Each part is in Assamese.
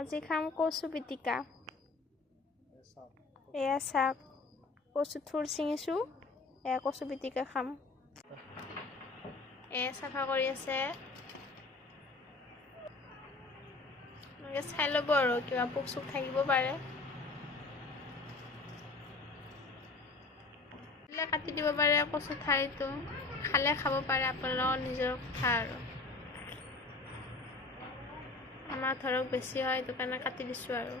আজি খাম কচু পিটিকা এয়া চাওক কচু থুৰ ছিঙিছোঁ এয়া কচু পিটিকা খাম এয়া চাফা কৰি আছে চাই ল'ব আৰু কিবা পোক চোক থাকিব পাৰে কাটি দিব পাৰে কচু ঠাৰিটো খালে খাব পাৰে আপোনালোকৰ নিজৰ কথা আৰু আমাৰ ধৰক বেছি হয় সেইটো কাৰণে কাটি দিছোঁ আৰু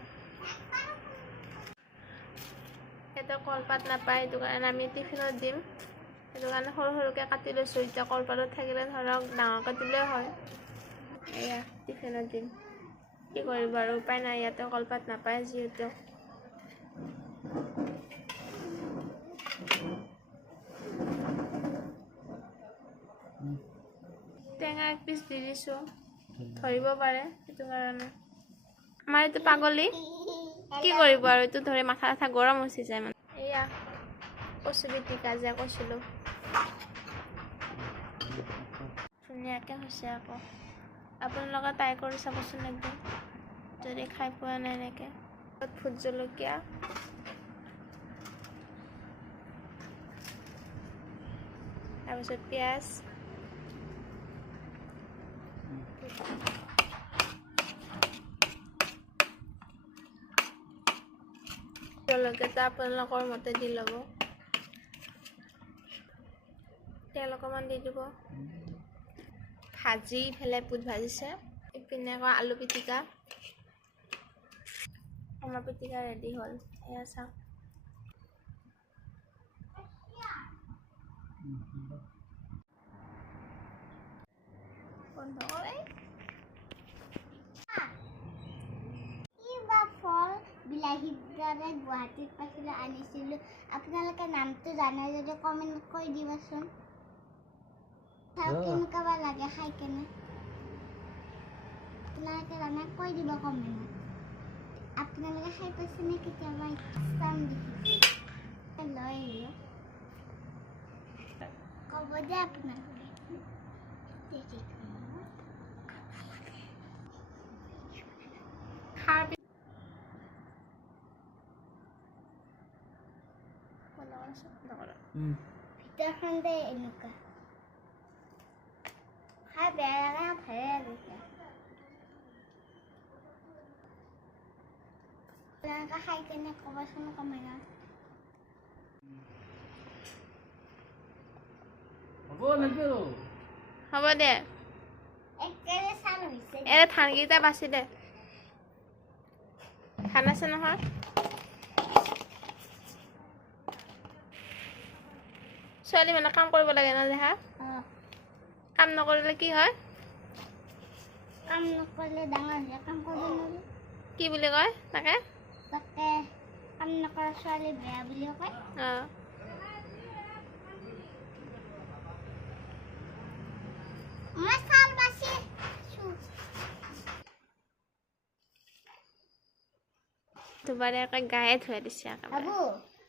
এটা কলপাত নাপায় সেইটো কাৰণে আমি টিফিনত দিম সেইটো কাৰণে সৰু সৰুকৈ কাটি লৈছোঁ এতিয়া কলপাতত থাকিলে ধৰক ডাঙৰ কাটিলেও হয় এয়া টিফিনত দিম কি কৰিব আৰু উপায় নাই ইয়াতে কলপাত নাপায় যিহেতু টেঙা এক পিচ দি দিছোঁ ধৰিব পাৰে সেইটো কাৰণে আমাৰ এইটো পাগলী কি কৰিব আৰু এইটো ধৰি মাথা চাথা গৰম উঠি যায় মানে এয়া কচু পিটিকা যে কৈছিলোঁ ধুনীয়াকৈ হৈছে আকৌ আপোনালোকে ট্ৰাই কৰি চাবচোন একদম যদি খাই পোৱা নাই এনেকৈ ভোট জলকীয়া তাৰপিছত পিঁয়াজ জলকীয়াটো আপোনালোকৰ মতে দি ল'ব তেল অকণমান দি দিব ভাজি ইফালে বুট ভাজিছে ইপিনে আকৌ আলু পিটিকা আমাৰ পিটিকা ৰেডি হ'ল এয়া চাওক বন্ধ কৰে ফল বিলাহীৰ দৰে গুৱাহাটীত পাইছিলোঁ আনিছিলোঁ আপোনালোকে নামটো জানে যদি কমেণ্ট কৰি দিবাচোন কেনেকুৱা বা লাগে খাই কেনে আপোনালোকে জানে কৈ দিব কমেণ্টত আপোনালোকে খাই পাইছেনে কেতিয়াবা চাম দেখিছোঁ লৈ আহিলোঁ ক'ব যে আপোনালোকে ভিতৰখন দে এনেকুৱা খাই বেয়া লাগে ভালে লাগিছে আপোনালোকে খাই কেনে ক'বচোন কমেণ্টত হ'ব দে একেবাৰে চাল হৈছে এনে ধানকেইটা বাচি দে ধান আছে নহয় ছোৱালী মানে কাম কৰিব লাগে ন দেহা কাম নকৰিলে কি হয় কাম নকৰিলে ডাঙৰ হ'লে কাম কৰিব নোৱাৰি কি বুলি কয় তাকে তাকে কাম নকৰা ছোৱালী বেয়া বুলিও কয় মই চাউল বাচিছোঁ দুবাৰে গায়ে ধুৱাই দিছে একেবাৰে বাবু